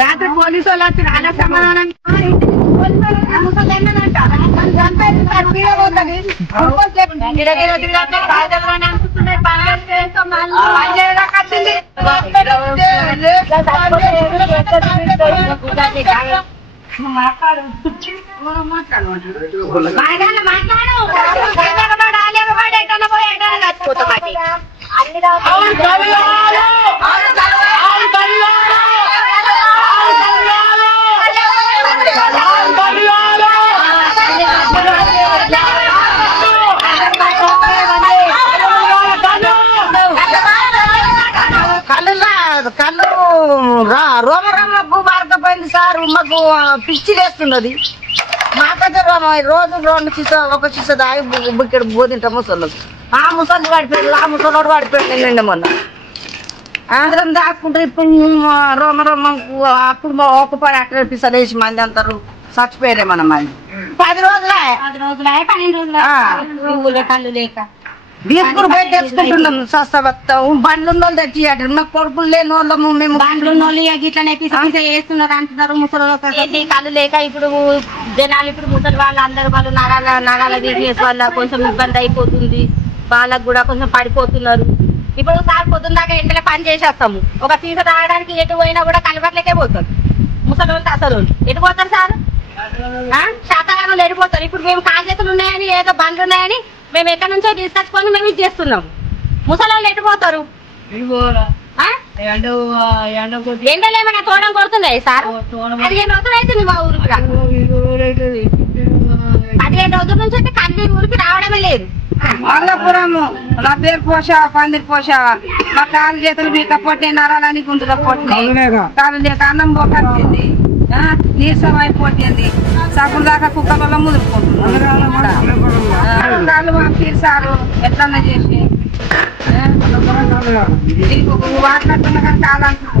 రాత్రి పోలీసు వాళ్ళు వచ్చి అలా సమాధానం మాట్లాడు కళ్ళు రోమరమ్మకు మార్కపోయింది సార్. మాకు పిచ్చి లేస్తున్నది. మాకైతే రోజు 2 చిస 1 చిస దాగి ఇక్కడ బోధింటాం ముసళ్ళు. ఆ ముసళ్ళు పడిపోయాడు, ఆ ముసలోడు పడిపోయాడు నిండి మొన్న. అందరం దాక్కుంటారు. ఇప్పుడు రోమరమ్మకు అప్పుడు 1 పని అట్లా పిసలు వేసి మంది అంటారు చచ్చిపోయారేమన్న మంది. 10 రోజులే 12 రోజులే కళ్ళు లేక తీసుకుని పోయి తెచ్చుకుంటున్నాం. సస్తబత్త బండ్లు ఉన్న వాళ్ళు తెచ్చి మాకు కొడుకులు లేని వాళ్ళము. మేము బండ్లు ఉన్న వాళ్ళు ఇట్లనే వేస్తున్నారు అంటున్నారు ముసలి కళ్ళు లేక. ఇప్పుడు జనాలు ఇప్పుడు ముసలి వాళ్ళు అందరు వాళ్ళు నరాల వీక్నెస్ వల్ల కొంచెం ఇబ్బంది అయిపోతుంది. వాళ్ళకు కూడా కొంచెం పడిపోతున్నారు. ఇప్పుడు సార్ పొద్దున్న దాకా ఎండలో పని చేసేస్తాము. ఒక సీస తాగడానికి ఎటు పోయినా కూడా కలవట్లకే పోతారు ముసలి వాళ్ళు. అసలు ఎటు పోతారు సార్? శాతగానంలో ఎడిపోతారు. ఇప్పుడు మేము కాజేతులు ఉన్నాయని ఏదో బండ్లు ఉన్నాయని మేము ఎక్కడి నుంచో తీసుకొచ్చుకొని మేము ఇది చేస్తున్నాము. ముసలి వాళ్ళు ఎట్టిపోతారు? ఎండలు ఏమైనా తోడం కొడుతున్నాయి సార్? 15 రోజులు అవుతుంది మా ఊరికి. 15 రోజుల నుంచి అయితే కళ్ళు ఊరికి రావడమే లేదు. మల్లపురము నా పేరు పోషా పందిరి పోషా. మా కాళ్ళు చేతులు మీకు పొట్టే నరాలని గుంటుగా పొట్టినాయి. కాళ్ళు లేక అన్నం పోకొచ్చింది, నీరసం అయిపోతుంది. సప్పుడు దాకా కుక్కల ముదురుకుంటున్నాం. కాళ్ళు తీర్చారు ఎట్లన్నా చేసి మాట్లాడుతున్నా కానీ కాదంటున్నాం.